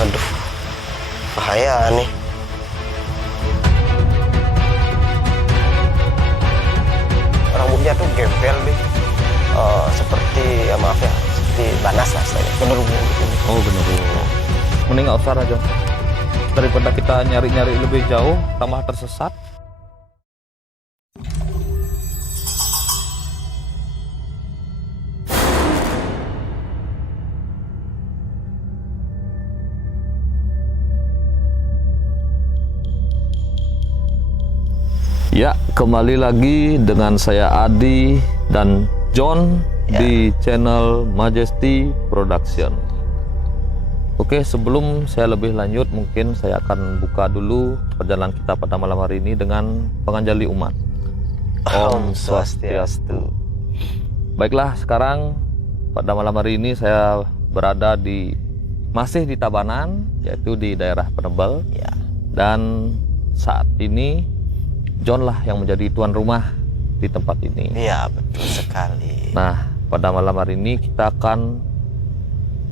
Aduh, bahaya nih. Rambutnya tuh gembel nih. Seperti, ya maaf ya, seperti Banas lah istilahnya. Genderuwo gitu. Oh genderuwo. Mending nggak usah aja. Daripada kita nyari-nyari lebih jauh, tambah tersesat. Ya, kembali lagi dengan saya Adi dan John di channel Majesty Production. Oke, sebelum saya lebih lanjut, mungkin saya akan buka dulu perjalanan kita pada malam hari ini dengan penganjali umat. Om Swastiastu. Baiklah, sekarang pada malam hari ini saya berada masih di Tabanan, yaitu di daerah Penebel. Ya. Dan saat ini John lah yang menjadi tuan rumah di tempat ini. Iya, betul sekali. Nah, pada malam hari ini kita akan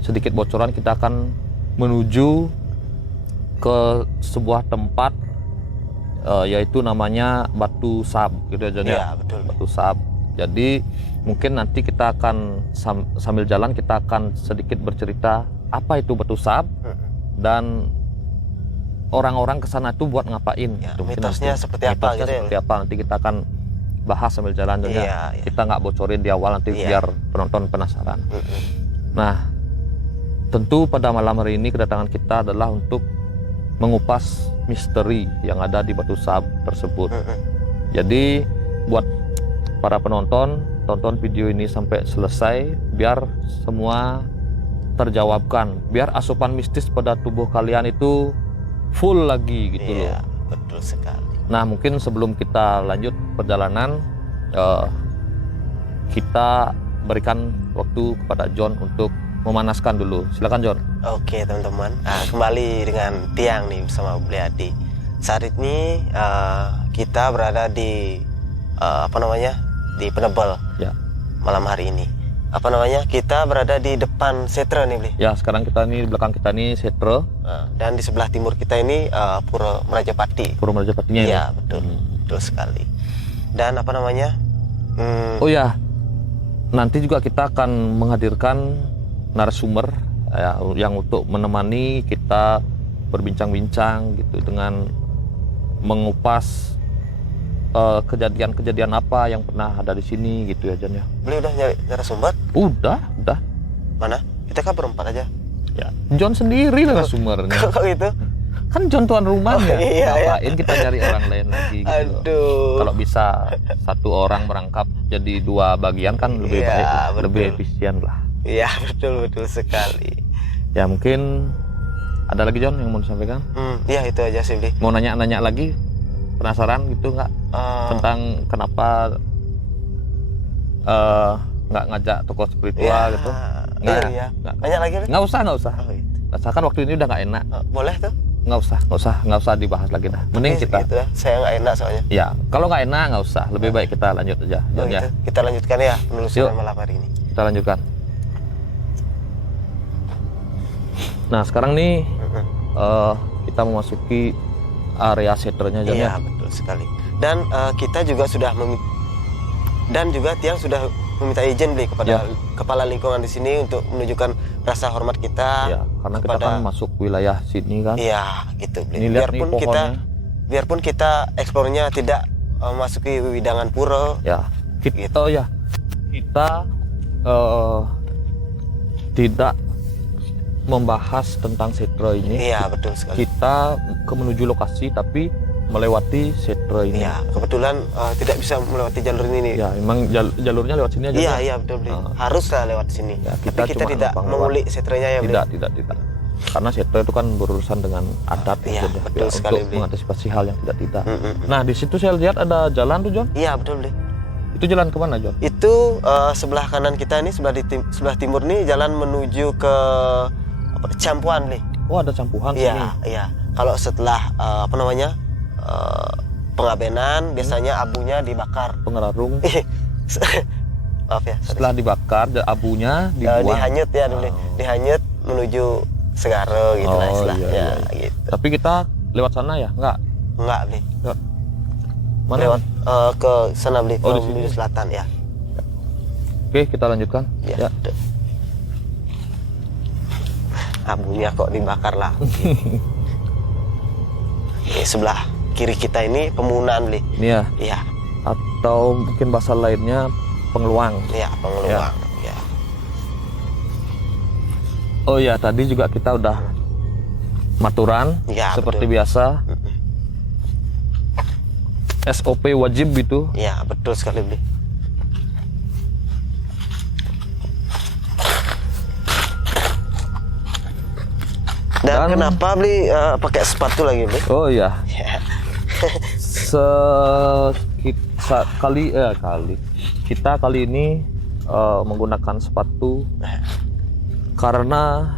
sedikit bocoran, kita akan menuju ke sebuah tempat yaitu namanya Batu Sab, gitu aja ya. Iya, betul. Batu Sab. Jadi mungkin nanti kita akan sambil jalan kita akan sedikit bercerita apa itu Batu Sab dan orang-orang ke sana itu buat ngapain? Ya, gitu. mitosnya seperti apa gitu ya? Seperti apa nanti kita akan bahas sambil jalan aja. Iya. Kita nggak bocorin di awal nanti biar penonton penasaran. Nah, tentu pada malam hari ini kedatangan kita adalah untuk mengupas misteri yang ada di Batu Sab tersebut. Jadi buat para penonton, tonton video ini sampai selesai biar semua terjawabkan, biar asupan mistis pada tubuh kalian itu full lagi gitu loh. Iya, betul sekali. Nah, mungkin sebelum kita lanjut perjalanan, kita berikan waktu kepada John untuk memanaskan dulu. Silakan John. Oke teman-teman, kembali dengan Tiang nih bersama Beli Adi. Saat ini kita berada di di Penebel. Ya. Malam hari ini. Kita berada di depan Setre nih, Bli. Ya, sekarang kita di belakang kita nih Setre. Dan di sebelah timur kita ini Pura Merajapati. Pura Merajapatinya ini. Iya, betul. Betul sekali. Dan Oh ya, nanti juga kita akan menghadirkan narasumber ya, yang untuk menemani kita berbincang-bincang gitu dengan mengupas kejadian-kejadian apa yang pernah ada di sini gitu ya John ya. Beli udah nyari narasumber? Udah. Mana? Kita kan berempat aja. Ya, John sendiri narasumbernya. Kok gitu? Kan John tuan rumahnya. Iya, ngapain kita cari orang lain lagi gitu. Aduh. Kalau bisa satu orang merangkap jadi dua bagian kan lebih Iya, baik, betul. lebih efisien lah. Iya, betul sekali. Ya, mungkin ada lagi John yang mau disampaikan? Iya, itu aja sih, Bli. Mau nanya-nanya lagi? Penasaran gitu nggak tentang kenapa nggak ngajak tokoh spiritual gitu? Iya. Nanya lagi, Bli? Nggak usah. Oh, gitu. Rasakan waktu ini udah nggak enak. Boleh tuh? Nggak usah dibahas lagi dah. Mending kita. Gitu ya. Saya nggak enak soalnya. Ya, kalau nggak enak nggak usah. Lebih baik kita lanjut aja. Oh, John, ya. gitu. Kita lanjutkan ya penelusuran Yuk. malam hari ini. Kita lanjutkan. Nah, sekarang nih kita memasuki area seternya John, Iya, ya. betul sekali. Dan kita juga sudah Tiang sudah meminta izin, Bli, kepada kepala lingkungan di sini untuk menunjukkan rasa hormat kita. Ya, karena kita kan masuk wilayah sini kan. Iya, gitu, Bli. Ini lihat nih Biarpun kita eksplornya tidak memasuki widangan pura. Ya, kita Gitu. kita tidak membahas tentang setre ini. Iya, betul sekali. Kita menuju lokasi tapi melewati setre ini. Iya, kebetulan tidak bisa melewati jalur ini nih. Ya, emang jalurnya lewat sini aja. Iya, betul, Bli. Haruslah lewat sini. Ya, tapi kita cuma tidak mengulik setrenya ya, Bli. Tidak. Karena setre itu kan berurusan dengan adat Iya, gitu, betul ya, sekali, untuk Bli. mengantisipasi hal yang tidak. Nah, di situ saya lihat ada jalan tuh, John. Iya, betul, Bli. Itu jalan kemana, John? Itu sebelah kanan kita ini, sebelah timur nih jalan menuju ke Campuan, Bli. Oh, ada campuhan sini. Iya. Kalau setelah pengabenan biasanya abunya dibakar. Pengerarung. Maaf ya. Setelah dibakar, abunya dibuang. Dihanyut ya, Bli. Dihanyut menuju Segara gitu lah istilahnya. iya. Gitu. Tapi kita lewat sana ya? Enggak. Beli. Mana? Lewat ke sana beli, Oh, ke di sini. menuju selatan ya. Oke, kita lanjutkan. Ya. Abunya kok dibakar lah. Oke, sebelah kiri kita ini pemunan beli. Ini ya. Iya, Atau mungkin bahasa lainnya pengeluang. iya pengeluang. Ya. Oh ya, tadi juga kita udah maturan Ya, seperti betul. biasa. SOP wajib gitu. Iya, betul sekali beli. Dan kenapa beli pakai sepatu lagi beli? Oh iya, Ya. kita kali ini menggunakan sepatu karena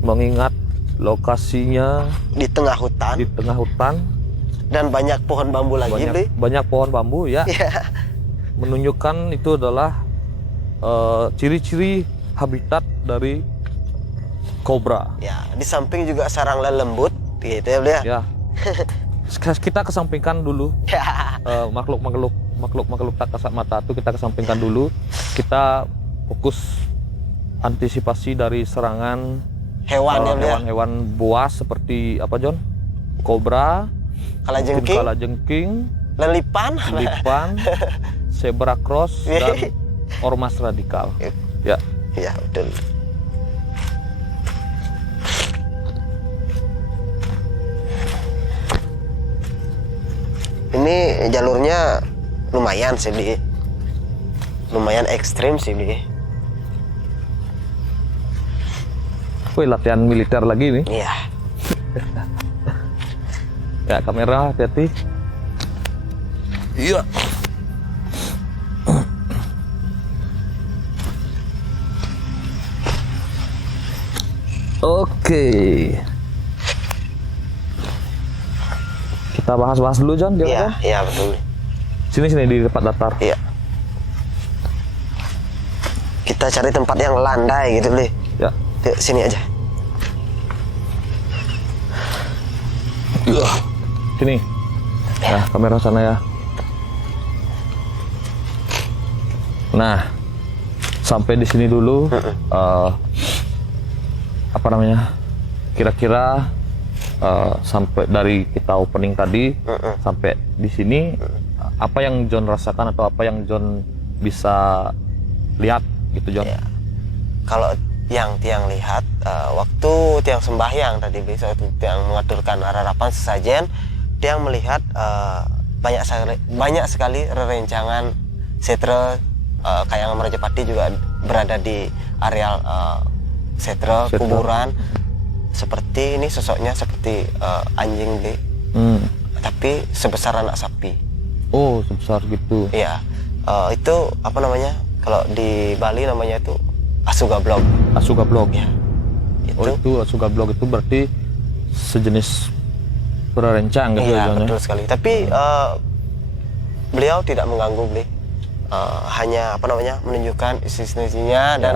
mengingat lokasinya Di tengah hutan di tengah hutan, dan banyak pohon bambu lagi beli. banyak pohon bambu ya, Ya. menunjukkan itu adalah ciri-ciri habitat dari kobra. Ya, di samping juga sarang lembut gitu ya beli ya. Ya, kita kesampingkan dulu Ya. makhluk tak kasat mata itu kita kesampingkan dulu. Kita fokus antisipasi dari serangan Hewan ya beli ya. hewan-hewan buas seperti apa John? Kobra, Kalajengking, kalajengking, lelipan. lipan, zebra cross dan ormas radikal. Ya, Ya, betul. Ini jalurnya lumayan sih Bi. Lumayan ekstrim sih Bi. wih latihan militer lagi nih. Iya. Ya kamera hati-hati. Iya. Oke. Kita bahas-bahas dulu John, Iya, gimana? iya betul. Sini di tempat datar. Iya. Kita cari tempat yang landai gitu Bi. Ya. Yuk, sini aja. Sini. Nah, kamera sana ya. Nah, sampai di sini dulu. Apa namanya? Kira-kira sampai dari kita opening tadi sampai di sini, apa yang John rasakan atau apa yang John bisa lihat gitu John? Ya. Kalau yang tiang lihat waktu tiang sembahyang tadi besok itu tiang mengaturkan harapan sesajen, tiang melihat banyak sekali rerencangan setre Kayangan Merajapati juga berada di areal setre kuburan. Seperti ini sosoknya seperti anjing Bi, tapi sebesar anak sapi. Oh sebesar gitu. Iya, itu apa namanya? Kalau di Bali namanya itu asugablog. Asugablog. Ya. Oh itu asugablog itu berarti sejenis pererencang gitu Iya John, betul sekali. Tapi beliau tidak mengganggu Bli. Hanya apa namanya menunjukkan eksistensinya dan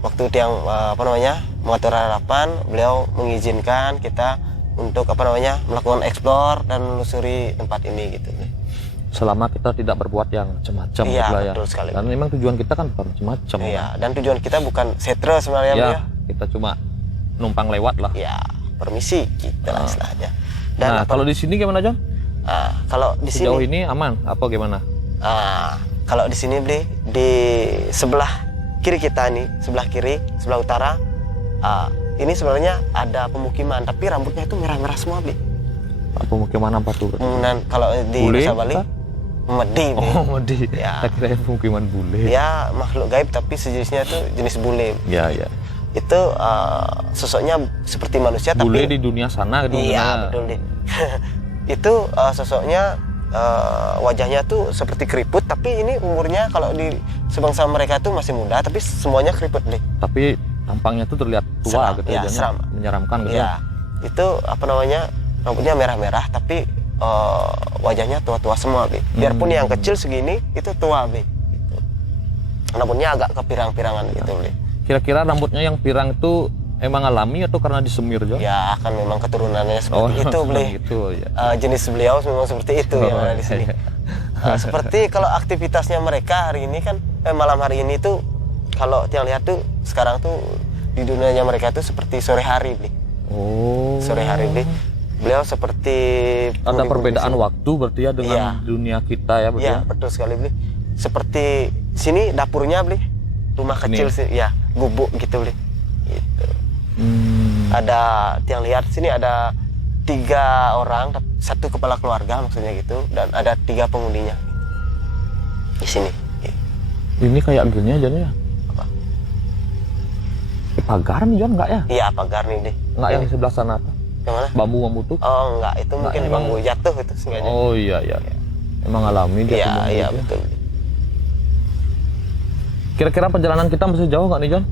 waktu tiang apa namanya mengatur harapan, beliau mengizinkan kita untuk apa namanya melakukan eksplor dan menelusuri tempat ini gitu. Selama kita tidak berbuat yang macam-macam. Iya gitu lah betul sekali. Karena memang tujuan kita kan bukan macam-macam. Iya, dan tujuan kita bukan setre sebenarnya Ya, Bli ya. kita cuma numpang lewat lah. Ya, permisi gitu lah istilahnya. Dan Nah, kalau di sini gimana John? kalau di Sejauh sini ini aman apa gimana? kalau di sini Bli, di sebelah kiri kita nih, sebelah kiri, sebelah utara, ini sebenarnya ada pemukiman, tapi rambutnya itu merah-merah semua Bli. Pemukiman apa tuh? Kemudian kalau di Bule, Nusa Bali, kah? Medi Bli. Oh, Medi. Ya. Saya kira pemukiman bule. Ya makhluk gaib tapi sejenisnya itu jenis bule. Ya, ya. Itu sosoknya seperti manusia Bule tapi di dunia sana gitu. iya betul deh. Itu sosoknya wajahnya tuh seperti keriput, tapi ini umurnya kalau di sebangsa mereka tuh masih muda, tapi semuanya keriput deh. Tapi tampangnya tuh terlihat tua Seram, gitu ya, John, seram. menyeramkan gitu. Ya, itu apa namanya rambutnya merah-merah, tapi wajahnya tua-tua semua, Bi. Biarpun yang kecil segini itu tua, Bi. Gitu. Rambutnya agak kepirang-pirangan gitu, Bi. Kira-kira rambutnya yang pirang itu emang alami atau karena disemir Jon? Ya kan memang keturunannya seperti itu beli. Gitu ya. Jenis beliau memang seperti itu yang ada di sini. iya. Seperti kalau aktivitasnya mereka hari ini kan malam hari ini tuh kalau tiang lihat tuh sekarang tuh di dunianya mereka tuh seperti sore hari beli. Oh. Sore hari beli. Beliau seperti Ada perbedaan waktu berarti ya dengan Iya. dunia kita ya berarti. Iya betul sekali beli. Seperti sini dapurnya beli. Rumah kecil sih, ya gubuk gitu beli. Gitu. Ada tiang lihat sini ada 3 orang, 1 kepala keluarga maksudnya gitu, dan ada 3 penghuninya di sini. Ini kayak gini aja nih ya. Apa? Pagar nih Jon enggak ya? Iya pagar nih deh. Enggak yang di sebelah sana tuh. Yang mana? Bambu tuh. Oh enggak, itu mungkin emang- bambu jatuh itu sengaja. Oh iya iya. Emang alami dia. Iya tuh iya bambu dia. betul. Kira-kira perjalanan kita masih jauh nggak nih Jon?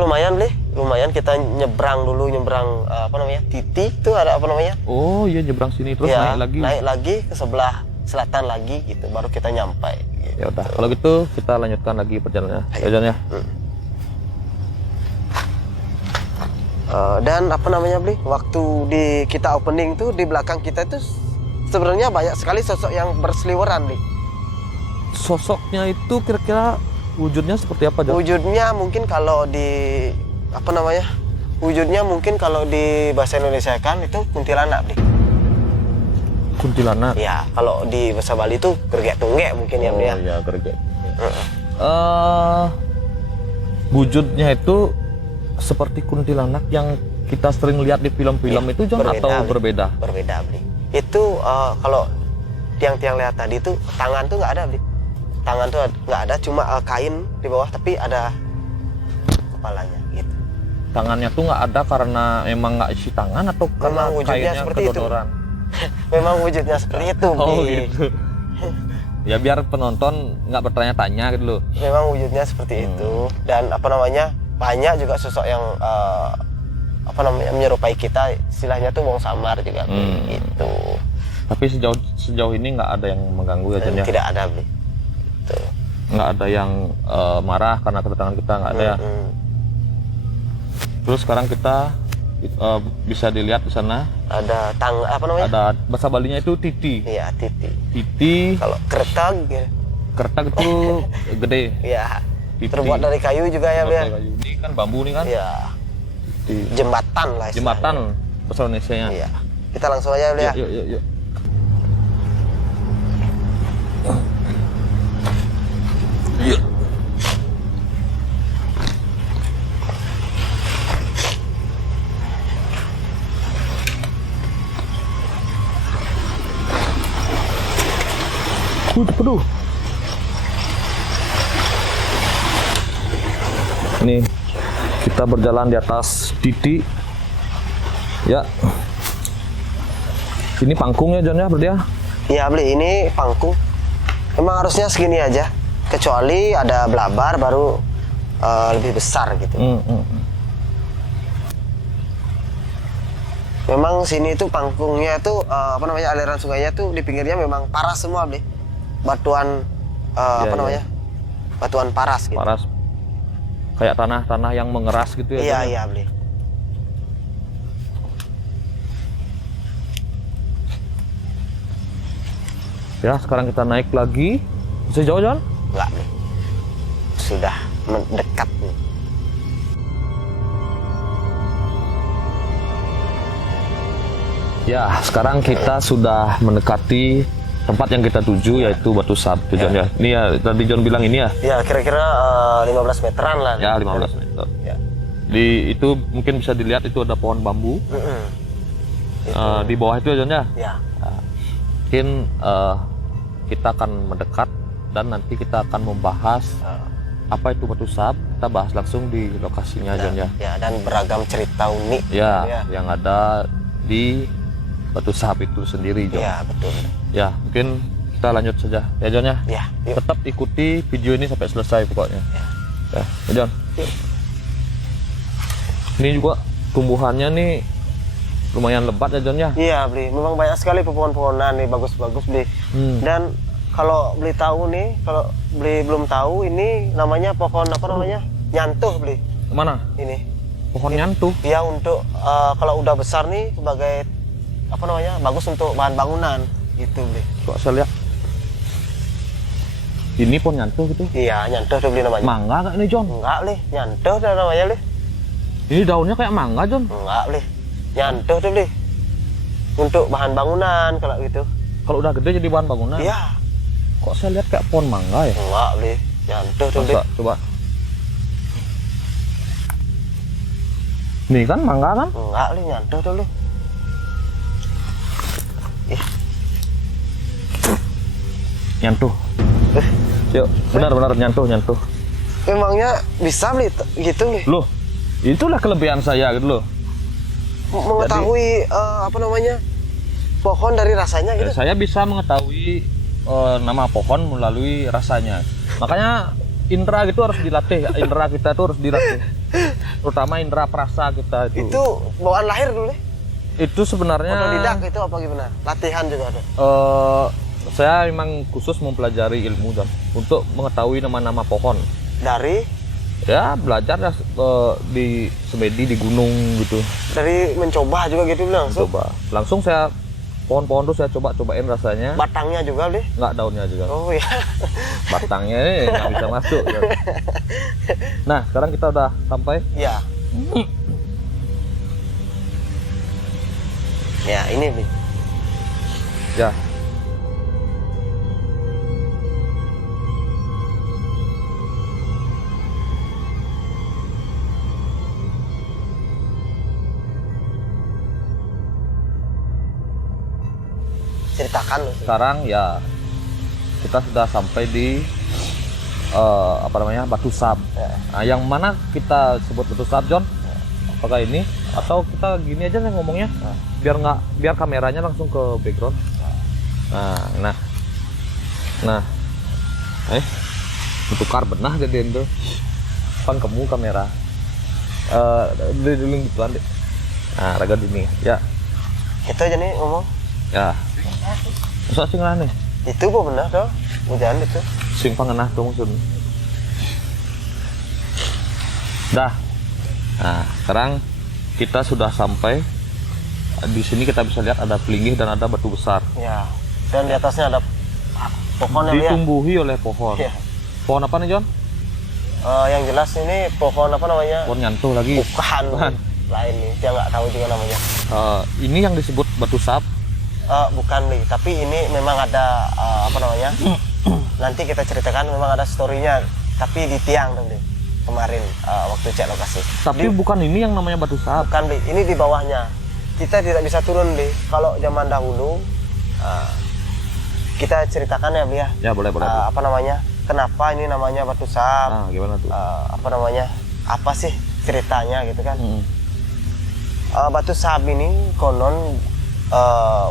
Lumayan beli, lumayan kita nyebrang dulu, apa namanya, Titi itu ada apa namanya? Oh iya nyebrang sini terus Ya, naik lagi. naik lagi ke sebelah selatan lagi gitu, baru kita nyampai. Gitu. Ya udah, kalau gitu kita lanjutkan lagi perjalanannya. Ya Jon ya. Dan apa namanya beli, waktu kita opening tuh di belakang kita itu sebenarnya banyak sekali sosok yang berseliweran beli. Sosoknya itu kira-kira wujudnya seperti apa Jon? Wujudnya mungkin kalau di bahasa Indonesia kan itu kuntilanak beli. Kuntilanak. Ya kalau di bahasa Bali itu gergek tunggek mungkin ya beli ya. iya gerget. Wujudnya itu seperti kuntilanak yang kita sering lihat di film-film Iya, itu Jon atau Bli. berbeda? Berbeda beli. Itu kalau tiang-tiang lihat tadi itu tangan tuh nggak ada beli. Tangan tuh nggak ada, cuma kain di bawah tapi ada kepalanya gitu. Tangannya tuh nggak ada karena emang nggak isi tangan atau karena Memang wujudnya kainnya seperti itu. kedodoran? Memang wujudnya seperti itu Bli. Oh gitu. Ya biar penonton nggak bertanya-tanya gitu loh. Memang wujudnya seperti itu, dan apa namanya, banyak juga sosok yang menyerupai kita, istilahnya tuh wong samar juga Bli, gitu. Tapi sejauh ini nggak ada yang mengganggu ya Jon ya? Tidak ada Bli. Gitu. Nggak ada yang marah karena kedatangan kita, nggak ada ya? Terus sekarang kita bisa dilihat di sana Ada apa namanya? ada bahasa Balinya itu titi. Iya, Titi. Titi, Kalau keretag gitu. kertak itu gede. Iya. Titi. Terbuat dari kayu juga ya, Bli. Pakai kayu. Ini kan bambu nih kan? Iya. Titi. Jembatan lah istilahnya. Jembatan bahasa Indonesia-nya. Iya. Kita langsung aja Bli ya. Yuk. Yuk. Aduh. Nih, kita berjalan di atas titi. Ya. Ini pangkungnya Jon ya berarti ya? Iya, Bli, ini pangkung. Emang harusnya segini aja. Kecuali ada belabar baru lebih besar gitu. Memang sini tuh pangkungnya tuh aliran sungainya tuh di pinggirnya memang paras semua Bli. Batuan batuan paras gitu. Paras. Kayak tanah-tanah yang mengeras gitu ya. Iya Jon ya? iya Bli. Ya, sekarang kita naik lagi. Bisa jauh Jon? Enggak Bli. Sudah mendekat nih. Ya, sekarang kita sudah mendekati tempat yang kita tuju yaitu Batu Sab, Jon ya. Ini ya tadi Jon bilang ini ya. Ya kira-kira 15 meteran lah. Ya, 15 meter. Ya. Di itu mungkin bisa dilihat itu ada pohon bambu. Di bawah itu ya Jon ya. Ya. Mungkin kita akan mendekat dan nanti kita akan membahas apa itu Batu Sab. Kita bahas langsung di lokasinya Jon ya. Ya, dan beragam cerita unik. Ya, yang ada di Batu Sab itu sendiri Jon. Ya, betul. Ya, mungkin kita lanjut saja ya Jon ya. Ya, yuk. Tetap ikuti video ini sampai selesai pokoknya. Ya, Jon. Yuk. Ini juga tumbuhannya nih lumayan lebat ya Jon ya. Iya Bli, memang banyak sekali pohon-pohonan nih, bagus-bagus Bli. Dan kalau Bli tahu nih, kalau Bli belum tahu, ini namanya pohon apa namanya? Nyantuh Bli. Mana? Ini pohon nyantuh. Iya, untuk kalau udah besar nih sebagai apa namanya, bagus untuk bahan bangunan gitu beli. Coba saya lihat. Ini pohon nyantuh gitu. Iya, nyantuh tuh beli namanya. Mangga nggak ini John? Enggak beli, nyantuh tuh namanya beli. Ini daunnya kayak mangga John. Enggak beli, nyantuh tuh beli. Untuk bahan bangunan kalau gitu. Kalau udah gede jadi bahan bangunan. Iya. Kok saya lihat kayak pohon mangga ya? Enggak beli, nyantuh tuh beli. Masa? Coba. Nih kan mangga kan? Enggak beli, nyantuh tuh beli. Ih, Nyantuh. Yuk, benar-benar nyantuh. memangnya bisa beli gitu beli. Loh, itulah kelebihan saya gitu loh. Mengetahui apa namanya, pohon dari rasanya gitu. Saya bisa mengetahui nama pohon melalui rasanya. Makanya indera gitu harus dilatih. Indera kita itu harus dilatih. Terutama indera perasa kita itu. Itu bawaan lahir dulu deh. Itu sebenarnya Otodidak itu apa gimana? Latihan juga ada. saya memang khusus mempelajari ilmu dan untuk mengetahui nama-nama pohon. Dari Belajar ya, di semedi di gunung gitu. mencoba juga gitu langsung. Langsung saya pohon-pohon tuh saya cobain rasanya. Batangnya juga deh. Nggak, daunnya juga. Oh iya. Batangnya ini nggak bisa masuk. Kan. Nah, sekarang kita udah sampai. Ya. Ya, ini nih. Ya. Ceritakan loh. Sekarang ya kita sudah sampai di Batu Sab. Ya. Nah, yang mana kita sebut Batu Sab, John? Apakah ini atau kita gini aja nih ngomongnya? Biar kameranya langsung ke background. Nah, bertukar benah jadi itu. Pan kamu kamera. Dulu gituan deh. Nah, raga ini. Ya. Itu aja nih ngomong. Ya. Masa sing nih? Itu bu benar tuh. Hujan itu. Sing pangenah tuh maksud. Dah. Nah, sekarang kita sudah sampai di sini. Kita bisa lihat ada pelinggih dan ada batu besar. Ya. Dan di atasnya ada pohon yang ditumbuhi oleh pohon. Ya. Pohon apa nih, John? Yang jelas ini pohon apa namanya? Pohon nyantuh lagi. Bukan. Lain nih. Dia nggak tahu juga namanya. Ini yang disebut batu sab. Bukan nih, tapi ini memang ada apa namanya? Nanti kita ceritakan, memang ada storynya, tapi di tiang tuh nih kemarin waktu cek lokasi. Tapi bukan ini yang namanya batu sab. Bukan nih, ini di bawahnya. Kita tidak bisa turun nih. Kalau zaman dahulu kita ceritakan ya, Bli ya. Ya boleh. Apa namanya? Kenapa ini namanya batu sab? Gimana tuh? Apa namanya? Apa sih ceritanya gitu kan? Batu sab ini konon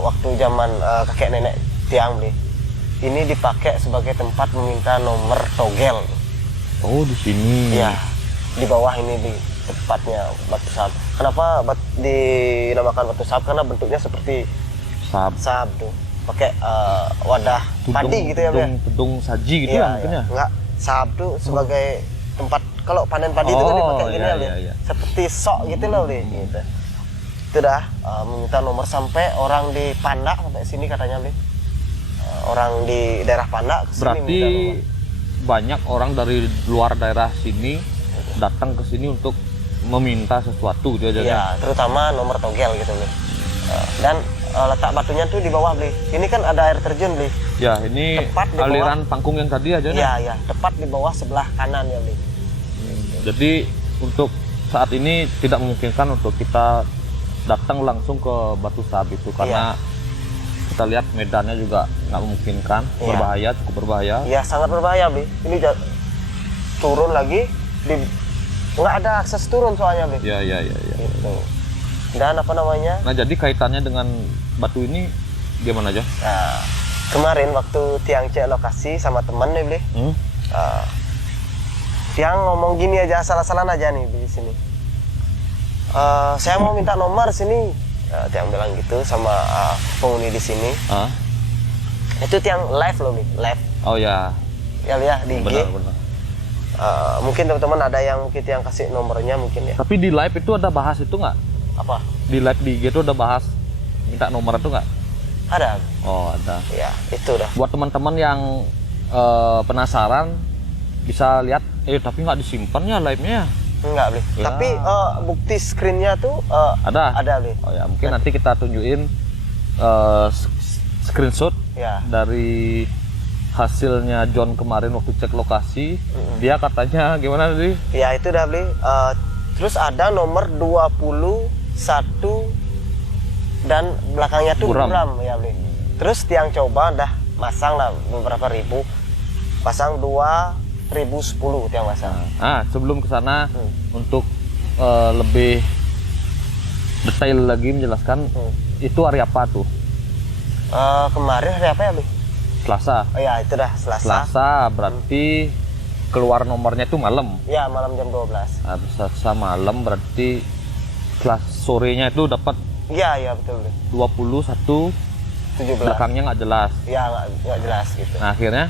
waktu zaman kakek nenek tiang Bli, ini dipakai sebagai tempat meminta nomor togel. Oh, di sini. Iya, di bawah ini di tepatnya batu sab. Kenapa dinamakan batu sab? Karena bentuknya seperti sab tuh, pakai wadah padi gitu ya, Bli. Tudung saji gitu ya mungkin ya. Enggak, sab tuh sebagai tempat kalau panen padi itu kan dipakai gini ya, Bli. Seperti sok gitu loh, Bli. Gitu. Itu dah meminta nomor sampai orang di Pandak sampai sini katanya, Bli. Orang di daerah Pandak kesini. Berarti banyak orang dari luar daerah sini datang ke sini untuk meminta sesuatu gitu aja. Iya, terutama nomor togel gitu, Bli. Dan letak batunya tuh di bawah, Bli. Ini kan ada air terjun, Bli. Ya, ini aliran pangkung yang tadi aja. Iya, tepat di bawah sebelah kanan ya, Bli. Jadi untuk saat ini tidak memungkinkan untuk kita datang langsung ke batu sab itu karena kita lihat medannya juga nggak memungkinkan, cukup berbahaya. Iya, sangat berbahaya, Bli. Ini turun lagi, nggak ada akses turun soalnya, Bli. Iya. Gitu. Dan apa namanya? Nah, jadi kaitannya dengan batu ini gimana aja? Nah, kemarin waktu tiang cek lokasi sama temen nih, Bli. Tiang ngomong gini aja, salah-salah aja nih di sini. Saya mau minta nomor sini. Tiang bilang gitu sama penghuni di sini. Itu tiang live loh, Bli. Live. Oh ya. Ya lihat di IG. Benar. Mungkin teman-teman ada yang mungkin yang kasih nomornya mungkin ya. Tapi di live itu ada bahas itu nggak? Apa? Di live di IG itu ada bahas minta nomor itu nggak? Ada. Oh ada. Ya itu dah. Buat teman-teman yang penasaran bisa lihat. Tapi nggak disimpan ya live-nya. Enggak beli. Ya. Tapi bukti screennya tuh ada beli. Oh ya mungkin nanti kita tunjukin screenshot Ya. dari hasilnya John kemarin waktu cek lokasi. Dia katanya gimana sih? Ya itu dah beli. Terus ada nomor 21 dan belakangnya tuh Buram. buram ya beli. Terus tiang coba dah masang lah beberapa ribu. Pasang 2010 tiang masang. Sebelum ke sana untuk lebih detail lagi menjelaskan itu hari apa tuh? Kemarin hari apa ya beli? Selasa. Oh ya itu dah Selasa. Selasa berarti keluar nomornya itu malam. Ya malam jam 12. Selasa malam berarti kelas sorenya itu dapat Iya betul beli. 21 17. belakangnya nggak jelas. Ya nggak jelas gitu. Nah akhirnya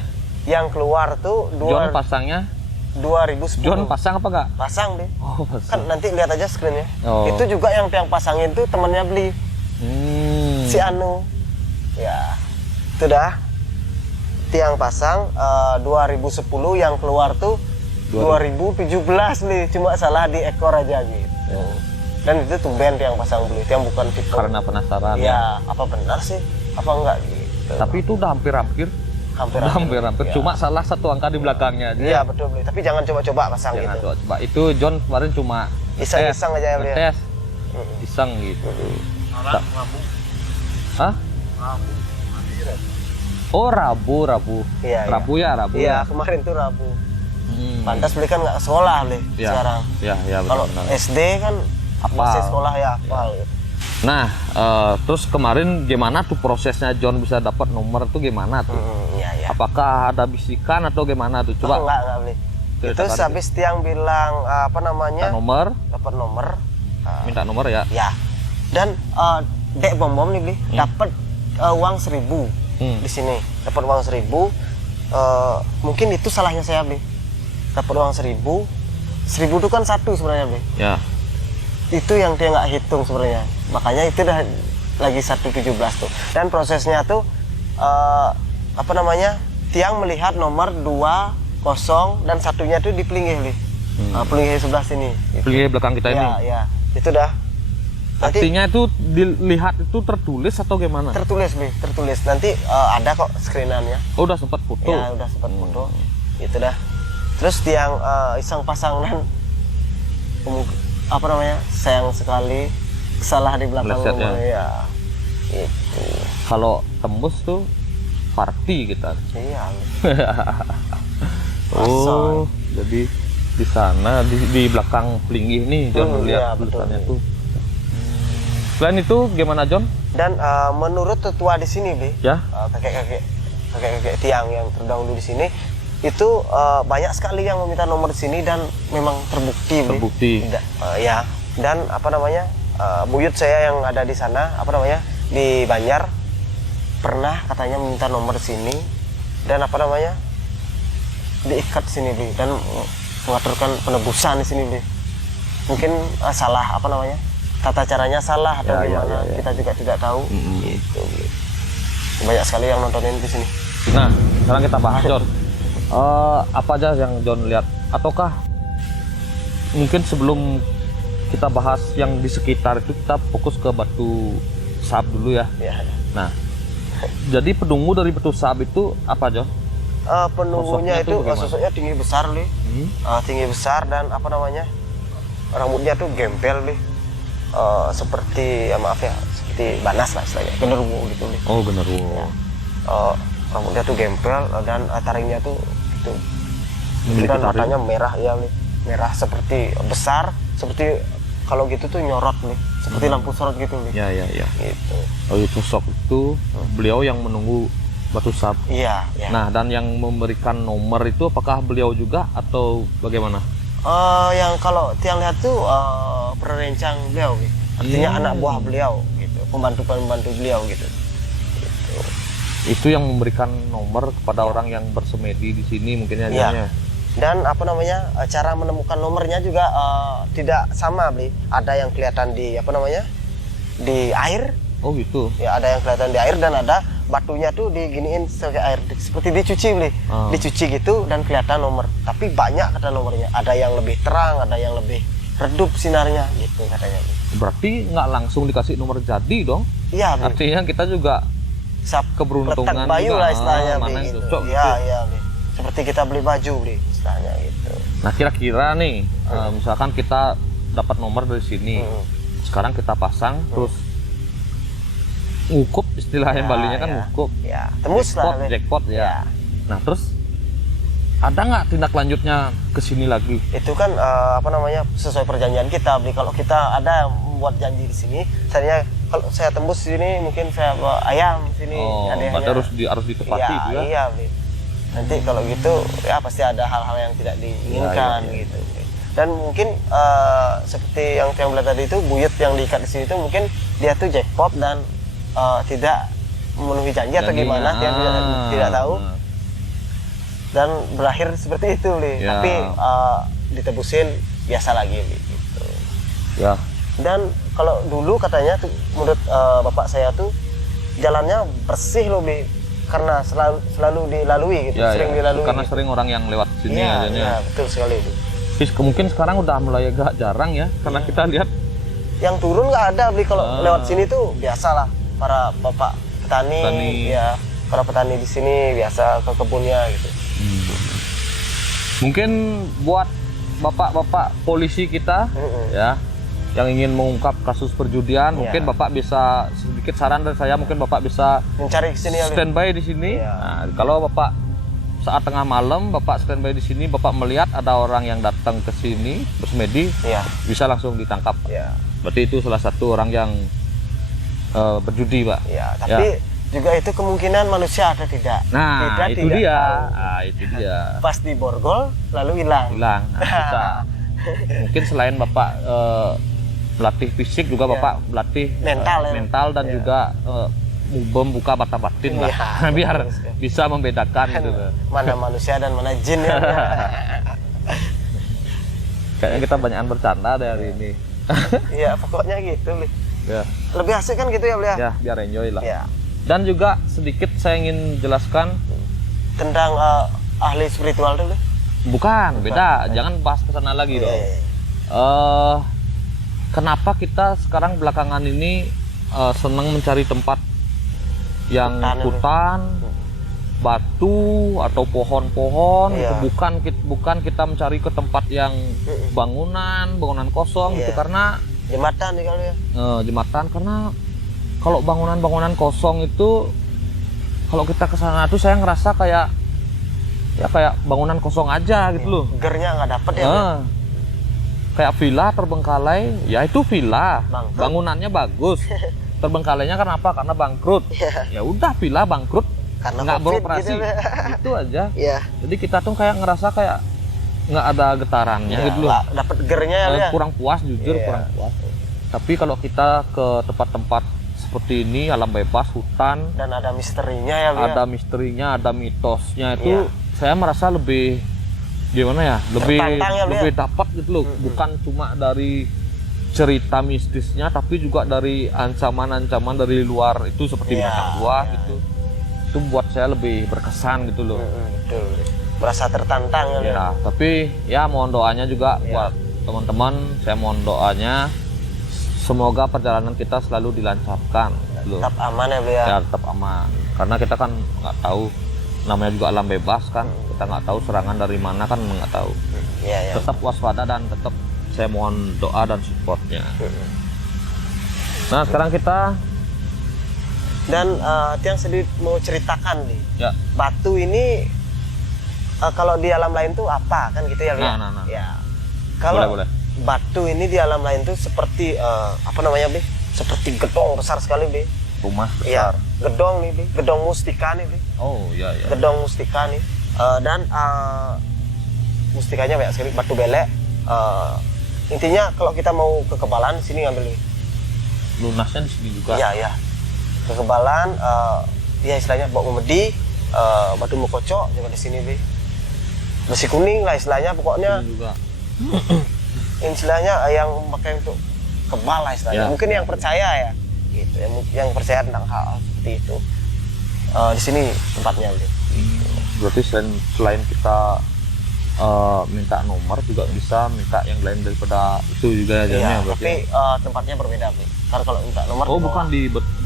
Yang keluar tuh John pasangnya 2010. John pasang apa nggak? Pasang deh. Oh Kan pasang. nanti lihat aja screennya. Oh. Itu juga yang pasangin tuh temennya beli. Si Anu. Ya. Itu dah. Tiang pasang 2010 yang keluar tuh 2017 nih. Cuma salah di ekor aja gitu. Dan itu tumben tiang pasang beli. Tiang bukan tipe. Karena penasaran. Ya, apa benar sih? Apa enggak gitu. Tapi itu udah hampir-hampir. hampir. Ya. Cuma salah satu angka di belakangnya aja. Iya betul beli. Tapi jangan coba-coba pasang Jangan gitu. coba. Itu John kemarin cuma Iseng-iseng aja ya beli. tes. Iseng gitu. Hah? Oh Rabu. Iya, Rabu ya. Iya, kemarin tuh Rabu. Hmm. Pantas beli kan nggak sekolah beli Ya. sekarang. Ya Kalau benar. SD kan Hafal. masih sekolah ya hafal. Gitu. Nah, terus kemarin gimana tuh prosesnya John bisa dapat nomor tuh gimana tuh? Iya. Apakah ada bisikan atau gimana tuh? Coba Enggak beli. Itu ceritakan habis tiang bilang apa namanya? nomor, Dapat nomor. minta nomor ya. Ya. Dan Dek Bom nih beli dapat uang 1.000 di sini. Dapat uang 1.000. Mungkin itu salahnya saya beli. Dapat uang 1.000. 1.000 itu kan satu sebenarnya beli. Ya. Itu yang dia nggak hitung sebenarnya, makanya itu udah lagi 117 tuh. Dan prosesnya tuh apa namanya, tiang melihat nomor 20 dan satunya tuh di pelinggih nih, pelinggih sebelah sini gitu. Pelinggih belakang kita ini. Ya itu dah nanti Artinya itu dilihat itu tertulis atau gimana? tertulis nanti ada kok screenannya. Oh, udah sempat foto. Ya udah sempat foto itu dah. Terus tiang iseng pasangan apa namanya, sayang sekali salah di belakang Meleset, nomor ya itu. Kalau tembus tuh party kita. Iya. Oh, jadi di sana di belakang pelinggih nih John lihat iya, tulisannya tuh. Selain itu gimana John? Dan menurut tetua di sini, Bi, Ya. kakek-kakek tiang yang terdahulu di sini itu banyak sekali yang meminta nomor di sini dan memang terbukti. Bi. Ya. Dan apa namanya, buyut saya yang ada di sana, apa namanya, di Banjar pernah katanya meminta nomor di sini dan apa namanya diikat di sini, Bi, dan mengaturkan penebusan di sini, Bi. Mungkin salah apa namanya, tata caranya salah atau gimana, kita juga tidak tahu. Gitu. Banyak sekali yang nontonin di sini. Nah, sekarang kita bahas John. Apa aja yang John lihat? Ataukah mungkin sebelum kita bahas yang di sekitar itu kita fokus ke Batu Sahab dulu ya? Ya. Nah, jadi penunggu dari Batu Sahab itu apa John? Penunggunya Sosoknya tuh itu bagaimana? sosoknya tinggi besar, Li. Tinggi besar dan apa namanya, rambutnya tuh gempel, Li. Seperti ya maaf ya, seperti Banas lah istilahnya, genderuwo gitu, Li. Oh, genderuwo. Rambutnya tuh gempel dan taringnya tuh gitu. Memiliki Dan taring? matanya merah ya, Li. Merah seperti besar, seperti kalau gitu tuh nyorot, Li. Seperti lampu sorot gitu, Li. Ya. Gitu. Oh, itu sosok itu beliau yang menunggu Batu Sahab. Iya. Nah, dan yang memberikan nomor itu apakah beliau juga atau bagaimana? Yang kalau tiang lihat tuh perencang beliau, gitu. Artinya anak buah beliau, gitu. Pembantu beliau, gitu. Itu yang memberikan nomor kepada orang yang bersemedi di sini mungkin ya. Iya. Dan apa namanya, cara menemukan nomornya juga tidak sama beli. Ada yang kelihatan di apa namanya, di air. Oh gitu. Ya, ada yang kelihatan di air dan ada batunya tuh diginiin seperti air, seperti dicuci beli. Dicuci gitu dan kelihatan nomor. Tapi banyak kata nomornya. Ada yang lebih terang, ada yang lebih redup sinarnya gitu katanya. Berarti nggak langsung dikasih nomor jadi dong? Iya, Bli. Artinya kita juga keberuntungan letak bayu juga, lah istilahnya, mana Bli, yang gitu. cocok Iya, gitu. iya, Bli. Seperti kita beli baju, Bli, istilahnya gitu. Nah kira-kira nih, misalkan kita dapat nomor dari sini, sekarang kita pasang, terus ngukup istilahnya Balinya kan ngukup. Ya, tembus lah. Jackpot ya. Nah terus ada nggak tindak lanjutnya ke sini lagi? Itu kan apa namanya, sesuai perjanjian kita, Bli. Kalau kita ada membuat janji di sini, misalnya kalau saya tembus sini mungkin saya bawa ayam sini. Oh, berarti harus ditepati ya, itu ya? Iya, Bli. Nanti kalau gitu ya pasti ada hal-hal yang tidak diinginkan gitu. Dan mungkin seperti yang Tiang bilang tadi itu, buyut yang diikat di sini itu mungkin dia tuh jackpot dan tidak memenuhi janji atau gimana, Tiang tidak tahu. Dan berakhir seperti itu, Bli. Ya. Tapi ditebusin biasa lagi, Bli, gitu. Ya. Dan kalau dulu katanya tuh, menurut bapak saya tuh jalannya bersih loh, Bli, karena selalu dilalui gitu, sering dilalui. Karena gitu. sering orang yang lewat sini aja. Iya, betul sekali, Bli. Mungkin sekarang udah mulai agak jarang ya, karena kita lihat yang turun nggak ada, Bli. Kalau lewat sini tuh biasalah para bapak petani. Ya, para petani di sini biasa ke kebunnya gitu. Mungkin buat bapak-bapak polisi kita ya yang ingin mengungkap kasus perjudian, mungkin bapak bisa sedikit saran dari saya, mungkin bapak bisa mencari ke sini, standby di sini. Nah, kalau bapak saat tengah malam bapak standby di sini, bapak melihat ada orang yang datang ke sini bersemedi, bisa langsung ditangkap. Berarti itu salah satu orang yang berjudi, Pak. Ya, tapi juga itu kemungkinan manusia ada tidak. Nah, itu tidak dia. tahu. Nah, itu dia. Pas diborgol lalu hilang. Nah, bisa. Mungkin selain bapak melatih fisik juga bapak melatih mental dan juga membuka mata batin lah, biar bisa membedakan gitu. Mana manusia dan mana jin ya. Kayaknya kita banyakan bercanda dari ini. Iya, pokoknya gitu, Bli. Ya. Lebih asik kan gitu ya, Bli? Ya, biar enjoy lah. Ya. Dan juga sedikit saya ingin jelaskan tentang ahli spiritual dulu. Bukan, beda. Jangan bahas ke sana lagi dong. Kenapa kita sekarang belakangan ini senang mencari tempat yang hutan, batu atau pohon-pohon, bukan kita mencari ke tempat yang bangunan kosong gitu, karena jembatan nih kalau ya. Jembatan, karena kalau bangunan kosong itu, kalau kita ke sana tuh saya ngerasa kayak bangunan kosong aja gitu loh. Gernya nggak dapet ya. Kayak villa terbengkalai, ya itu villa, bangunannya bagus. Terbengkalainya kenapa? Karena bangkrut. Ya udah, villa bangkrut, karena nggak beroperasi, gitu aja. Jadi kita tuh kayak ngerasa kayak nggak ada getarannya gitu loh. Dapat gernya ya. Kurang puas, jujur kurang puas. Tapi kalau kita ke tempat-tempat seperti ini, alam bebas, hutan, dan ada misterinya ya, ada misterinya, ada mitosnya, itu saya merasa lebih gimana ya, lebih dapat gitu loh. Bukan cuma dari cerita mistisnya, tapi juga dari ancaman-ancaman dari luar itu, seperti binatang buah gitu. Itu buat saya lebih berkesan gitu loh. Betul. Merasa tertantang ya. Tapi ya mohon doanya juga buat teman-teman. Saya mohon doanya semoga perjalanan kita selalu dilancarkan. Tetap aman ya, Bli ya. Ya, tetap aman. Karena kita kan nggak tahu, namanya juga alam bebas kan. Kita nggak tahu serangan dari mana kan, nggak tahu. Tetap waspada dan tetap saya mohon doa dan supportnya. Nah, sekarang kita Tiang sedikit mau ceritakan nih. Ya. Batu ini kalau di alam lain tuh apa kan gitu ya, Bli? Nah. Ya. Kalau boleh. Batu ini di alam lain tuh seperti apa namanya, Bli? Seperti gedong besar sekali, Bli. Rumah besar. Iya, gedong nih, Bli. Gedong mustika nih, Bli. Oh, iya. Gedong mustika nih. Dan mustikanya banyak sekali, batu belek. Intinya kalau kita mau kekebalan sini ngambil nih. Lunasnya di sini juga. Iya. Kekebalan ya istilahnya bawa memedi, batu mukocok juga di sini, Bli. besi kuning lah istilahnya, pokoknya Ini juga. istilahnya yang pakai untuk kebal lah istilahnya. Ya. Mungkin yang percaya ya, gitu. Yang percaya tentang hal seperti itu. Di sini tempatnya, Bli. Berarti selain kita minta nomor juga bisa minta yang lain daripada itu juga ya, Iya, berarti. tapi tempatnya berbeda, Bli. Karena kalau minta nomor Oh, di bawah. bukan di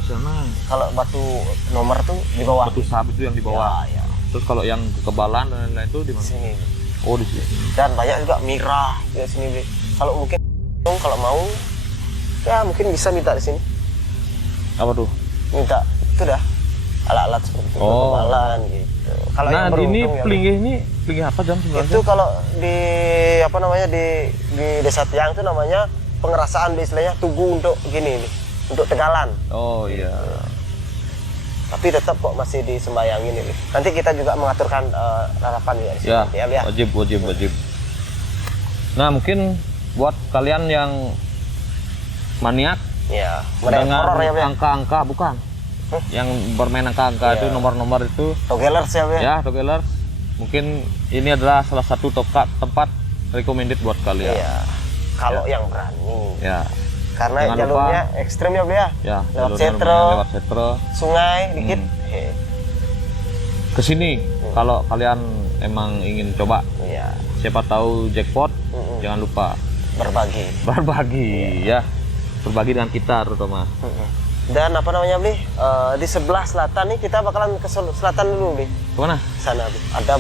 sana. Kalau batu nomor tuh di bawah. Batu sabit itu yang di bawah. Ya, ya. Terus kalau yang kekebalan dan lain-lain itu di Di mana? sini. Bli. Oh, di sini. Dan banyak juga mirah di sini, Bli. Kalau mungkin kalau mau ya mungkin bisa minta di sini. Apa tuh? Minta itu dah alat-alat seperti itu, Oh. kekebalan gitu. Kalau Nah, yang ini beruntung ya, Bli. pelinggih ini pelinggih apa Jon sebenarnya? Itu kalau di apa namanya di desa Tiang itu namanya pengerasaan, istilahnya tugu untuk gini nih, untuk tegalan. Oh iya. Tapi tetap kok masih disembayangin ini. Nanti kita juga mengaturkan larapan juga di sini. Ya, Ya. wajib. Nah, mungkin buat kalian yang maniak Ya, mereka dengan horor ya, Bli. angka-angka, bukan? Yang bermain angka-angka Iya. itu nomor-nomor itu, Togelers ya, Bli. ya, Togelers. Mungkin ini adalah salah satu tempat recommended buat kalian. Iya. Kalau yang berani. Ya, Karena Jangan jalurnya ekstrim ya, Bli ya. ya. Lewat jalurnya Setro, lewat Setro. sungai dikit. Ke sini kalau kalian emang ingin coba, Iya, siapa tahu jackpot, jangan lupa berbagi. berbagi ya. Berbagi dengan kita terutama. Dan apa namanya, Bli? Di sebelah selatan nih kita bakalan ke selatan dulu, Bli. Kemana? Sana, Bli. Ada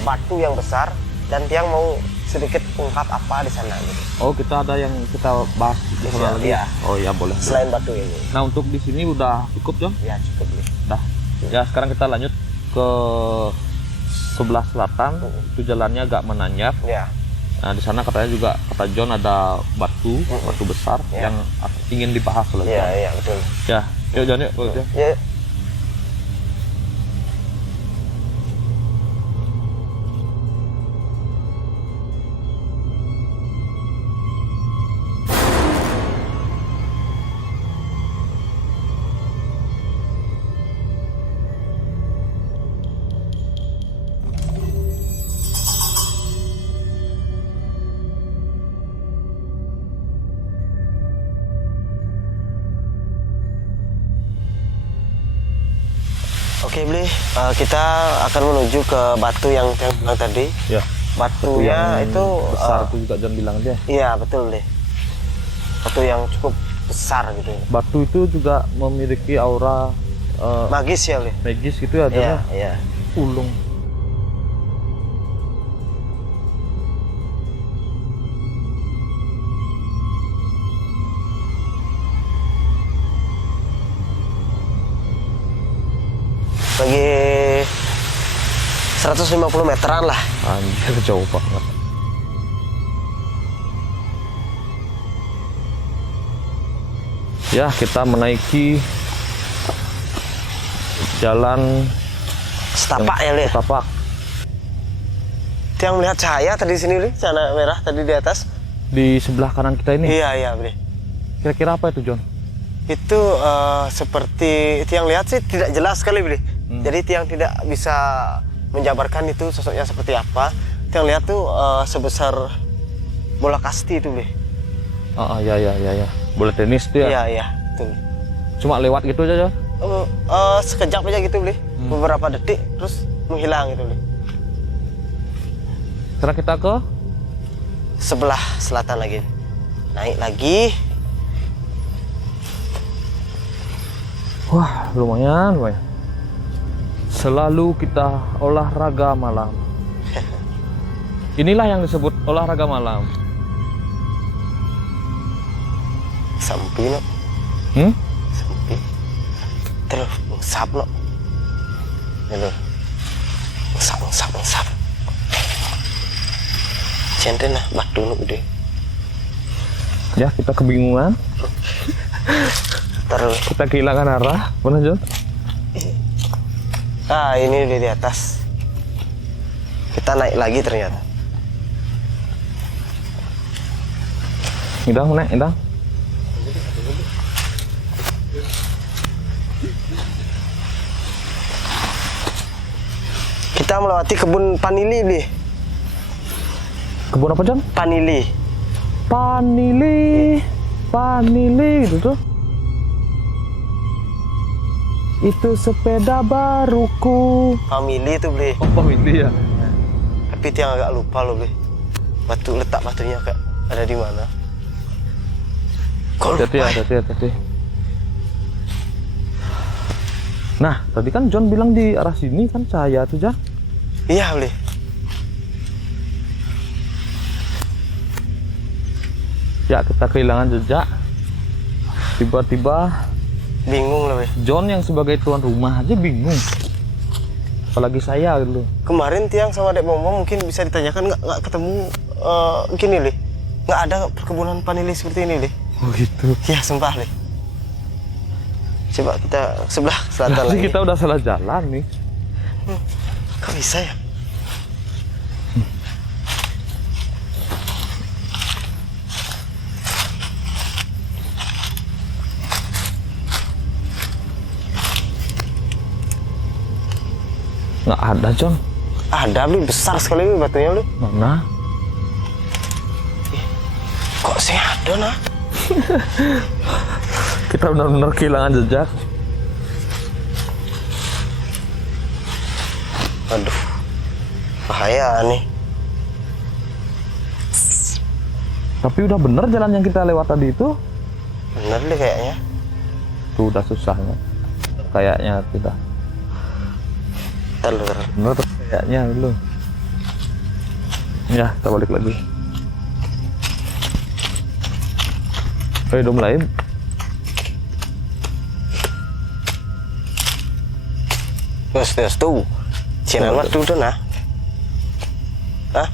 batu yang besar dan Tiang mau sedikit ungkap apa di sana gitu. Oh, kita ada yang kita bahas di sana lagi. Iya. Oh ya, boleh. Selain batu ini. Nah, untuk di sini udah cukup, Jon? Ya, cukup, Bli. Dah. Ya, sekarang kita lanjut ke sebelah selatan. Itu jalannya agak menanjak. Ya. Nah, di sana katanya juga kata Jon ada batu besar Ya. yang ingin dibahas oleh Iya, Jon. iya, betul. Ya, yuk Jon, yuk. Jon. Ya. Oke, Bli. Kita akan menuju ke batu yang bilang tadi. Ya. Batunya Yang itu besar itu juga Jon bilang dia. iya, betul, Bli. Batu yang cukup besar gitu. Batu itu juga memiliki aura Magis ya, Bli. magis gitu ya, Jon. Iya, ya? iya. Ulung. Bagi 150 meteran lah. Anjir, jauh banget. Ya, kita menaiki jalan Setapak ya, Bli. setapak. Yang melihat cahaya tadi sini, Bli. Sana merah tadi di atas. Di sebelah kanan kita ini. Iya, iya, Bli. Kira-kira apa itu, Jon? Itu seperti Tiang lihat sih tidak jelas sekali, Bli. Jadi Tiang tidak bisa menjabarkan itu sosoknya seperti apa. Tiang lihat tuh sebesar bola kasti itu, Bli. Ya. Bola tenis tuh ya. Iya, iya, betul. Cuma lewat gitu aja, Jon. Sekejap aja gitu, Bli. Beberapa detik terus menghilang gitu, Bli. Sekarang kita ke Sebelah selatan lagi. Naik lagi. wah, lumayan. Selalu kita olahraga malam. Inilah yang disebut olahraga malam. Sampai no. Sampai. Terus ngesap no. Gitu. Ngesap. Centen lah batu no gede. Ya, kita kebingungan. Terus. Kita kehilangan arah. Mana, Jon? Ah, ini di atas. Kita naik lagi ternyata. Idang, naik, idang. Kita melewati kebun vanili, Bli. Kebun apa, John? Panili. Panili gitu tuh. Itu sepeda baruku. Family itu beli. Oh, family ya. Tapi tiang agak lupa loh beli. Letak batunya kayak ada di mana. Kok lupa? Hati-hati. Nah, tadi kan John bilang di arah sini kan cahaya tuh, John. Iya beli. Ya, kita kehilangan jejak. Tiba-tiba Bingung lah beli. John yang sebagai tuan rumah aja bingung. Apalagi saya gitu. Kemarin tiang sama Dek Momo mungkin bisa ditanyakan nggak ketemu gini li. Nggak ada perkebunan panili seperti ini li. Oh gitu. Iya sumpah li. Coba kita sebelah selatan Berarti lagi. kita udah salah jalan nih. Kok bisa ya? Nggak ada, John. Ada beli besar sekali beli batunya beli. Mana? Kok sih ada nah? Kita benar-benar kehilangan jejak. Aduh, bahaya nih. Tapi udah bener jalan yang kita lewat tadi itu. Bener deh kayaknya. Tuh udah susahnya. Kayaknya tidak. Telur. Bener kayaknya dulu. Ya, kita balik lagi. Udah mulai. Terus tuh. Cina waktu tuh nah. Hah?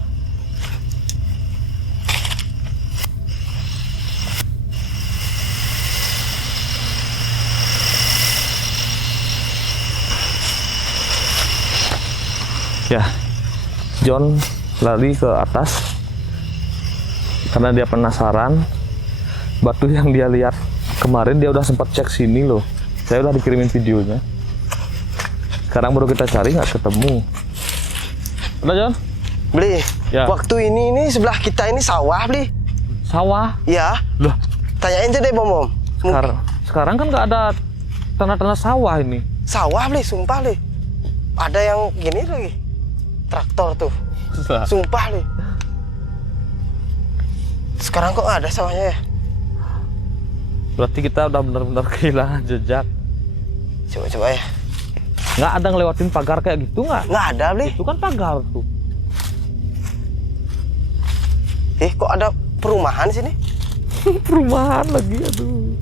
Ya, John lari ke atas karena dia penasaran. Batu yang dia lihat kemarin dia udah sempat cek sini loh. Saya udah dikirimin videonya. Sekarang baru kita cari nggak ketemu. Udah, John? Beli. Ya. Waktu ini sebelah kita ini sawah beli. Sawah? Ya. Loh, Tanyain tuh deh Bom. sekarang kan nggak ada tanah-tanah sawah ini. Sawah beli, sumpah beli. Ada yang gini lagi. Traktor tuh. Sumpah li. Sekarang kok nggak ada sawahnya ya? Berarti kita udah benar-benar kehilangan jejak. Coba ya. Nggak ada ngelewatin pagar kayak gitu nggak? Nggak ada beli. Itu kan pagar tuh. Kok ada perumahan di sini? Perumahan lagi, aduh.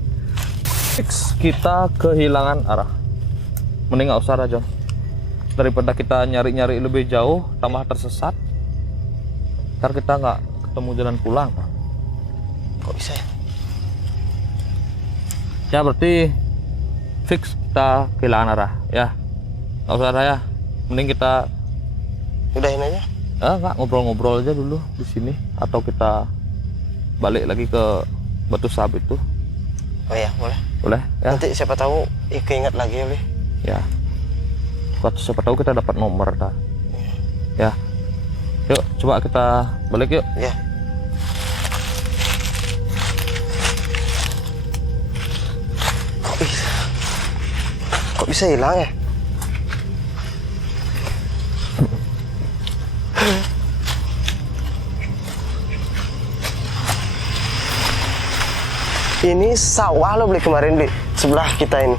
Next, kita kehilangan arah. Mending nggak usah dah, John. Daripada kita nyari-nyari lebih jauh, tambah tersesat. Ntar kita nggak ketemu jalan pulang. Kok bisa ya? Ya berarti fix kita kehilangan arah, ya. Nggak usah dah ya. Mending kita Udahin aja. nggak ngobrol-ngobrol aja dulu di sini, atau kita balik lagi ke Batu Sab itu. Oh ya, boleh. Boleh ya? Nanti siapa tahu keinget lagi ya, beli. Ya. Siapa tahu kita dapat nomor dah. Ya. Yuk, coba kita balik yuk. Ya. Kok bisa hilang ya? Ini sawah lo beli kemarin beli sebelah kita ini.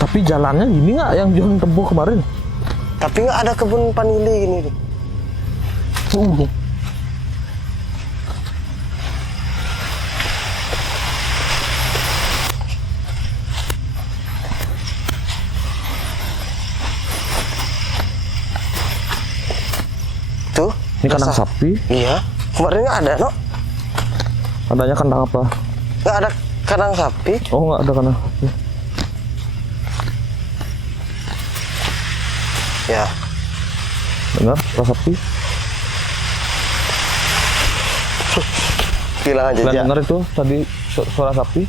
Tapi jalannya gini nggak yang John tempuh kemarin? Tapi nggak ada kebun panili gini nih. Tuh. Ini kandang sapi. Iya. Kemarin nggak ada, no? Adanya kandang apa? Nggak ada kandang sapi. Oh, nggak ada kandang sapi. Ya. Dengar suara sapi? Kehilangan Kalian jejak. dengar itu tadi suara sapi?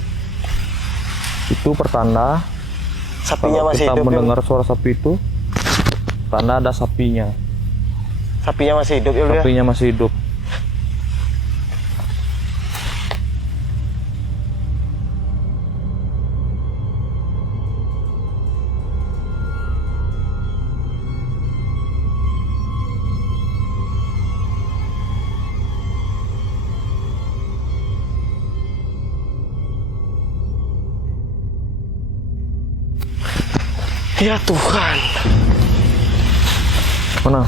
Itu pertanda Sapinya kalau masih kita hidup. mendengar suara sapi itu, tanda ada sapinya. Sapinya masih hidup ya, Bli, ya? Sapinya masih hidup. Ya Tuhan. Mana?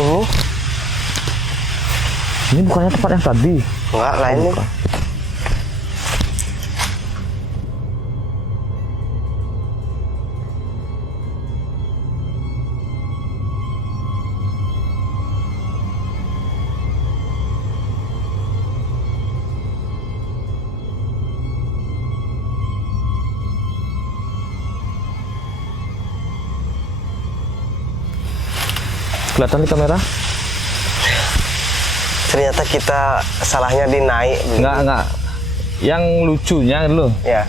Oh, Ini bukannya tempat yang tadi. enggak, lain nih. Kelihatan di kamera? Ternyata kita salahnya di naik, Bli. Enggak. Yang lucunya loh, Ya,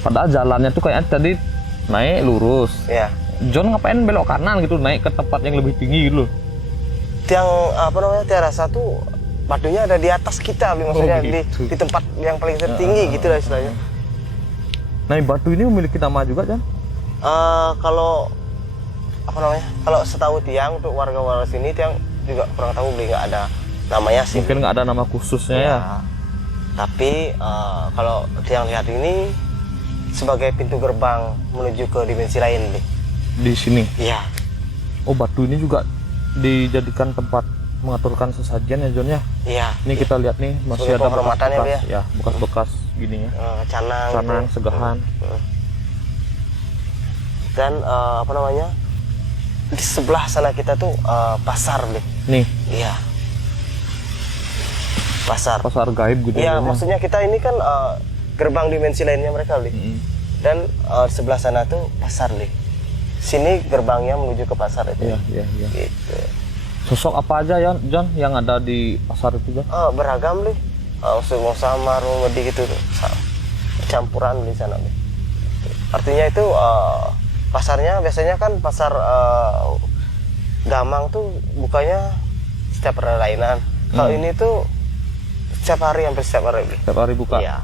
padahal jalannya tuh kayak tadi naik lurus. ya. John ngapain belok kanan gitu, naik ke tempat yang lebih tinggi gitu loh. Tiang apa namanya? Tiang rasa tuh batunya ada di atas kita, Bli. Maksudnya gitu. di tempat yang paling tertinggi gitu lah istilahnya. Nah, batu ini memiliki nama juga, John? Kalau apa namanya? Kalau setahu Tiang untuk warga-warga sini, Tiang juga kurang tahu, Bli, nggak ada namanya sih. Mungkin nggak ada nama khususnya ya. Tapi kalau Tiang lihat ini sebagai pintu gerbang menuju ke dimensi lain, Bli. Di sini. Iya. Oh, batu ini juga dijadikan tempat mengaturkan sesajen ya, John ya. Iya. Ini kita lihat nih masih Sebagai ada penghormatannya, bekas-bekas Bli, ya. bekas-bekas gininya. Canang. Canang, gitu. segahan. Dan apa namanya? Di sebelah sana kita tuh pasar, Bli. Nih, Iya. Pasar. pasar gaib gitu Iya, John, ya. maksudnya kita ini kan gerbang dimensi lainnya mereka, Bli. Mm-mm. Dan sebelah sana tuh pasar, Bli. Sini gerbangnya menuju ke pasar itu. Iya. Gitu. Sosok apa aja ya, John, yang ada di pasar itu, John? Beragam, Bli. Mau samar, mau medi gitu tuh. Campuran di sana, Bli. Artinya itu pasarnya biasanya kan pasar Gamang tuh bukanya setiap perlainan. Kalau ini tuh setiap hari, hampir setiap hari, Bli. Setiap hari buka. Iya.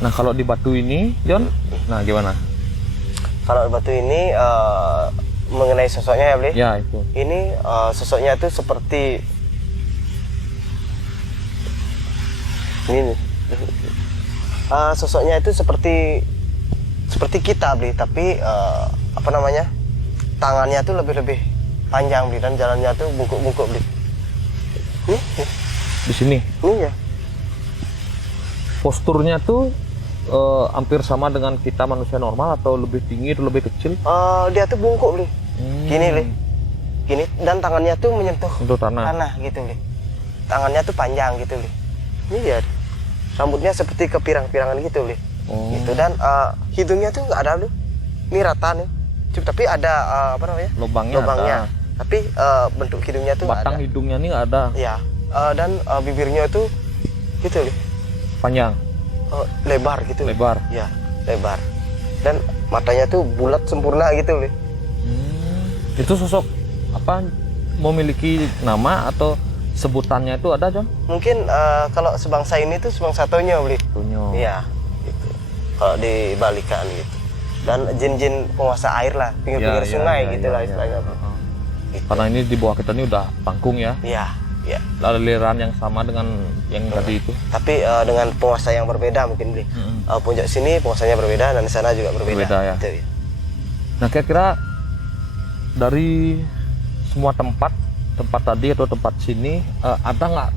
Nah, kalau di batu ini, John, nah gimana? Kalau batu ini mengenai sosoknya ya, Bli. Ya, itu. Ini sosoknya itu seperti ini. Sosoknya itu seperti kita, Bli, tapi apa namanya? Tangannya tuh lebih panjang, Bli, dan jalannya tuh bungkuk-bungkuk, Bli. Nih, Di sini. ya. Posturnya tuh hampir sama dengan kita manusia normal atau lebih tinggi atau lebih kecil? Dia tuh bungkuk, Bli. Gini, Bli. Gini, dan tangannya tuh menyentuh Untuk tanah. tanah gitu, Bli. Tangannya tuh panjang gitu, Bli. Ini dia. Rambutnya seperti kepirang-pirangan gitu, Bli. Oh. Gitu, dan hidungnya tuh nggak ada, Bli. Ini rata nih. Tapi ada apa namanya? Lubangnya ada. Tapi bentuk hidungnya tuh nggak Batang ada. hidungnya nih nggak ada. Iya. Dan bibirnya itu gitu, Bli. Panjang, Lebar gitu, Bli. lebar. Ya, lebar. Dan matanya tuh bulat sempurna gitu, Bli. Itu sosok apa, memiliki nama atau sebutannya itu ada, John? Mungkin kalau sebangsa ini tuh sebangsa Tonyo, Bli. Tonyo. Iya, gitu. Kalau dibalikan gitu. Dan jin-jin penguasa air lah, pinggir-pinggir sungai gitu lah istilahnya. Gitu. Karena ini di bawah kita ini udah pangkung ya. Iya, iya. Aliran yang sama dengan yang tadi itu. Tapi dengan penguasa yang berbeda mungkin, Bli. Puncak sini penguasanya berbeda dan di sana juga berbeda. Berbeda, ya. Gitu, ya. Nah, kira-kira dari semua tempat tadi atau tempat sini ada nggak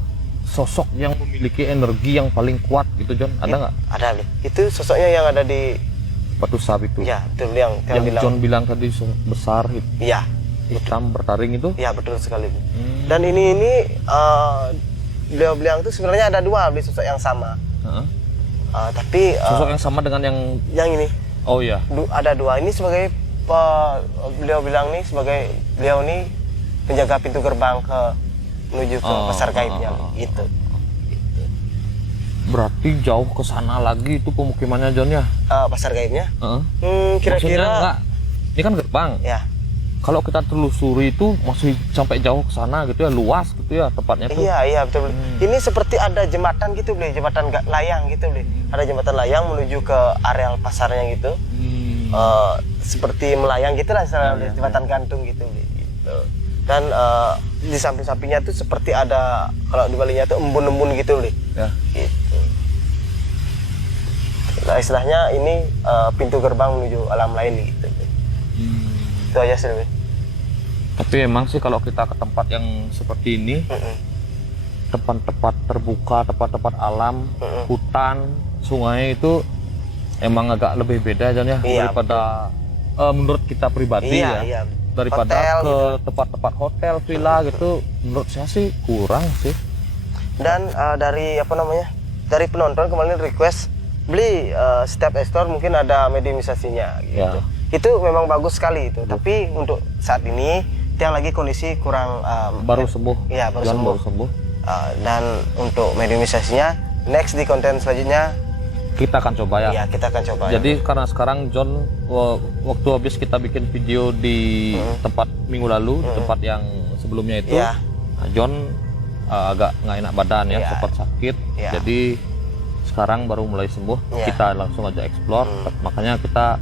sosok yang memiliki energi yang paling kuat gitu, John? Ada nggak? Ada, Bli. Itu sosoknya yang ada di Batu sab itu. ya, betul yang bilang. John bilang tadi besar, Iya. hitam bertaring itu. Iya, betul sekali, Bli. Dan ini beliau bilang itu sebenarnya ada dua, Bli, sosok yang sama. Tapi Sosok yang sama dengan yang ini oh iya. ada dua. Ini sebagai beliau bilang nih sebagai beliau nih penjaga pintu gerbang menuju ke pasar gaibnya, gitu. Berarti jauh ke sana lagi itu pemukimannya, John ya? Pasar gaibnya? Maksudnya Kira-kira enggak, ini kan gerbang. ya. kalau kita telusuri itu masih sampai jauh ke sana gitu ya, luas gitu ya tempatnya tuh. Iya betul. Ini seperti ada jembatan gitu beli, jembatan layang gitu beli. Ada jembatan layang menuju ke areal pasarnya gitu. Seperti melayang gitu lah, jembatan gantung gitu beli. Gitu. Dan di samping-sampingnya tuh seperti ada, kalau di Balinya tuh embun-embun gitu beli. Ya. Gitu. Nah istilahnya ini pintu gerbang menuju alam lain gitu. Itu aja sih. Tapi emang sih kalau kita ke tempat yang seperti ini, tempat-tempat terbuka, tempat-tempat alam, hutan, sungai itu emang agak lebih beda aja ya, daripada menurut kita pribadi ya. Daripada hotel, ke tempat-tempat hotel, villa gitu, menurut saya sih kurang sih. Dan dari dari penonton kemarin request beli setiap store mungkin ada mediumisasinya gitu. Ya. Itu memang bagus sekali itu. Tapi untuk saat ini Tiang lagi kondisi kurang baru sembuh. Iya, baru sembuh. Dan untuk mediumisasinya next di konten selanjutnya kita akan coba ya. Iya, kita akan coba. Jadi karena sekarang John waktu habis kita bikin video di tempat minggu lalu, di tempat yang sebelumnya itu, John agak nggak enak badan ya, sempat sakit. Jadi sekarang baru mulai sembuh, kita langsung aja explore. Makanya kita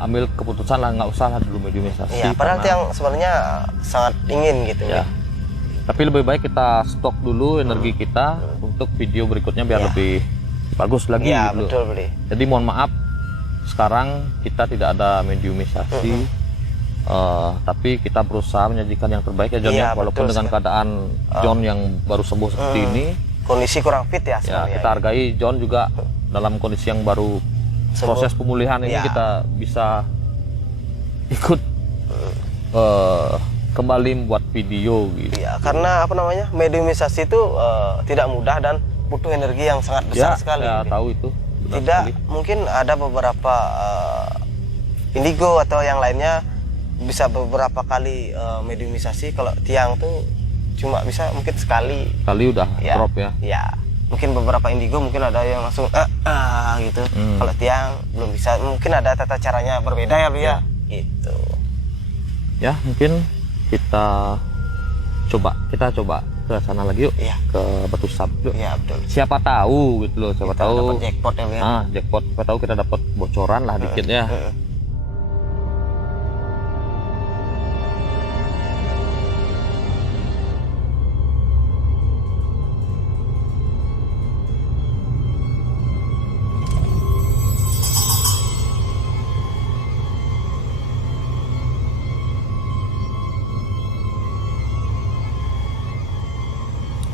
ambil keputusan lah nggak usah lah dulu mediumisasi. Iya, padahal yang sebenarnya sangat ingin gitu ya. Tapi lebih baik kita stok dulu energi kita untuk video berikutnya biar lebih bagus lagi. Iya, gitu. betul beli. Jadi mohon maaf sekarang kita tidak ada mediumisasi, tapi kita berusaha menyajikan yang terbaik ya John ya, walaupun dengan keadaan John yang baru sembuh seperti ini, kondisi kurang fit ya. Kita hargai John juga dalam kondisi yang baru proses pemulihan ini kita bisa ikut kembali membuat video gitu. Iya, karena mediumisasi itu tidak mudah dan butuh energi yang sangat besar sekali. Ya, tahu itu. Tidak sekali. Mungkin ada beberapa indigo atau yang lainnya bisa beberapa kali mediumisasi. Kalau Tiang tuh cuma bisa mungkin sekali. Kali udah drop ya. Iya. Mungkin beberapa indigo mungkin ada yang langsung gitu. Kalau Tiang belum bisa. Mungkin ada tata caranya berbeda ya, Bu ya. Gitu. Ya, mungkin kita coba ke sana lagi yuk. Ke Batu Sab yuk. Iya, betul. Siapa tahu gitu loh, siapa tahu dapat jackpot ya, Bu ya. Jackpot. Siapa tahu kita dapat bocoran lah dikit ya.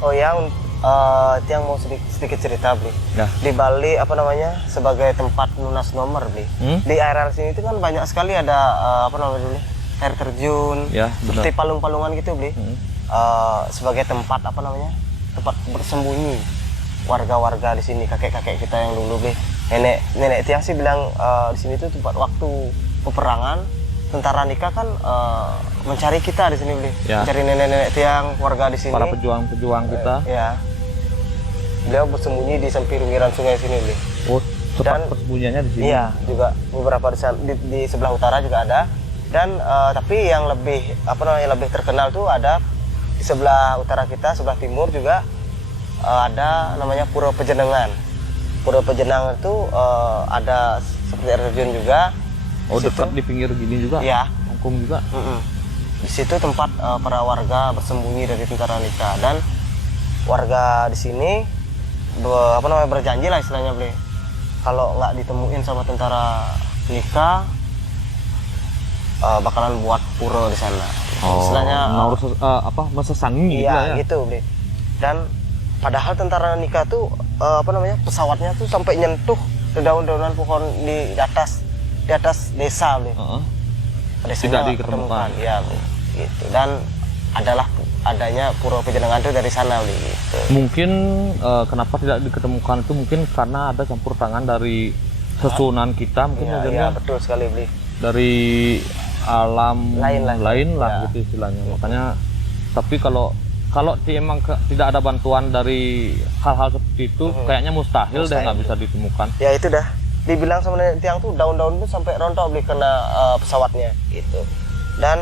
Oh ya, Tiang mau sedikit cerita, Bli. Ya. Di Bali sebagai tempat lunas nomor, Bli. Di area sini itu kan banyak sekali ada Bli, air terjun, seperti palung-palungan gitu, Bli. Sebagai tempat tempat bersembunyi warga-warga di sini, kakek-kakek kita yang dulu, Bli. Nenek Tiang sih bilang di sini tuh tempat waktu peperangan tentara Nika kan mencari kita di sini, Bli. Mencari nenek-nenek Tiang, warga di sini. Para pejuang-pejuang kita. Beliau bersembunyi di pinggiran sungai sini, Bli. Oh, tempat persembunyiannya di sini. Iya, juga beberapa di sebelah utara juga ada. Dan tapi yang lebih lebih terkenal tuh ada di sebelah utara kita, sebelah timur juga ada namanya Pura Pejenengan. Pura Pejenengan itu ada seperti air terjun juga. Oh, dekat di pinggir gini juga? Iya. Angkung juga? Di situ tempat para warga bersembunyi dari tentara Nika. Dan warga di sini berjanji lah istilahnya, Bli. Kalau nggak ditemuin sama tentara Nika, bakalan buat pura di sana. Istilahnya mesesangi gitu ya. Gitu, Bli. Dan padahal tentara Nika tuh pesawatnya tuh sampai nyentuh daun-daunan pohon di atas desa, Bli. Tidak diketemukan. Iya, Bli. Gitu. Dan adanya Pura Pejenengan itu dari sana, Bli. Gitu. Mungkin kenapa tidak diketemukan itu mungkin karena ada campur tangan dari susunan kita mungkin. Iya, betul sekali, Bli. Dari alam lain lah ya. gitu istilahnya. Makanya tapi kalau emang tidak ada bantuan dari hal-hal seperti itu, kayaknya mustahil deh nggak bisa ditemukan. Ya itu dah. Dibilang sama Nenek Tiang tuh daun-daun tuh sampai rontok, Bli, kena pesawatnya gitu. Dan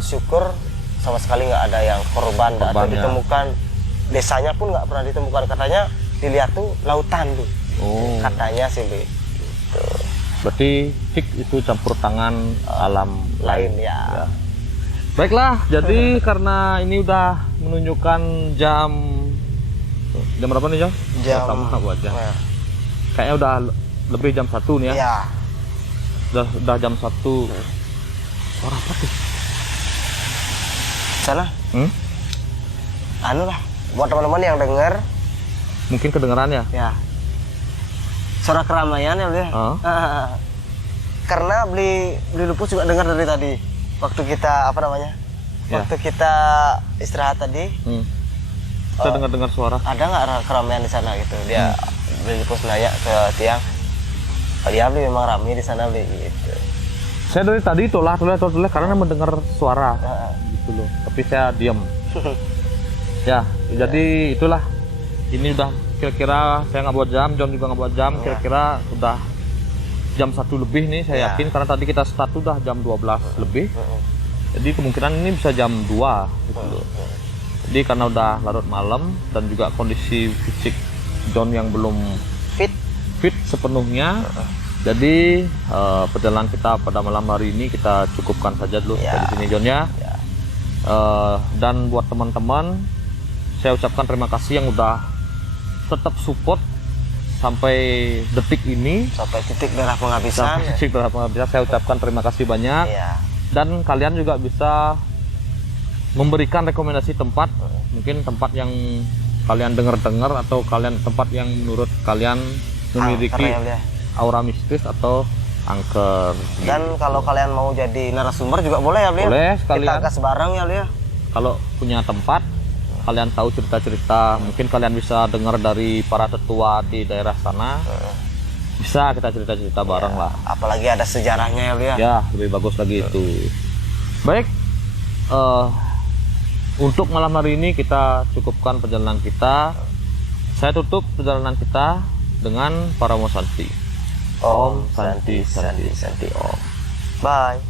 syukur sama sekali nggak ada yang korban atau Korbannya. ditemukan. Desanya pun nggak pernah ditemukan, katanya dilihat tuh lautan tuh. Oh. Katanya sih Bi. Gitu. Berarti fix itu campur tangan alam lain. Lain ya. Baiklah, jadi karena ini udah menunjukkan jam berapa nih Jam? Jam Sama buat jam. Nah, Kayaknya udah lebih jam 1 nih ya. ya. Udah jam 1. Suara apa tuh? Sana, anu lah, buat teman-teman yang dengar, Mungkin kedengeran ya? ya. Suara keramaian ya Bli. Karena beli lupus juga dengar dari tadi. Waktu kita apa namanya? Ya. Waktu kita istirahat tadi, Kita dengar-dengar suara. ada nggak keramaian di sana gitu? Dia beli lupus nanya ke tiang. Oh iya Bli, memang ramai di sana Bli gitu. Saya dari tadi toleh karena mendengar suara Heeh. gitu loh. Tapi saya diam. Ya, jadi itulah. Ini udah kira-kira saya nggak buat jam, John juga nggak buat jam. Kira-kira udah jam 1 lebih nih saya Ya. yakin karena tadi kita start udah jam 12 lebih. Jadi kemungkinan ini bisa jam 2 gitu loh. Jadi karena udah larut malam dan juga kondisi fisik John yang belum fit sepenuhnya. Jadi perjalanan kita pada malam hari ini kita cukupkan saja dulu Ya. dari sini John ya. Ya. Dan buat teman-teman saya ucapkan terima kasih yang udah tetap support sampai detik ini. Sampai titik darah penghabisan. Sampai detik berapa bisa saya ucapkan terima kasih banyak. Iya. Dan kalian juga bisa memberikan rekomendasi tempat, mungkin tempat yang kalian dengar-dengar atau kalian tempat yang menurut kalian memiliki Angker ya, Bli. aura mistis atau angker. Dan kalau kalian mau jadi narasumber juga boleh ya Bli. Boleh Kita sekalian. gas bareng ya Bli. Kalau punya tempat, kalian tahu cerita-cerita, mungkin kalian bisa dengar dari para tetua di daerah sana. Bisa kita cerita-cerita bareng lah. Apalagi ada sejarahnya ya Bli. Ya, lebih bagus lagi itu. Baik, untuk malam hari ini kita cukupkan perjalanan kita. Saya tutup perjalanan kita dengan Paramo Santi. Om Santi Santi Santi Om. Bye.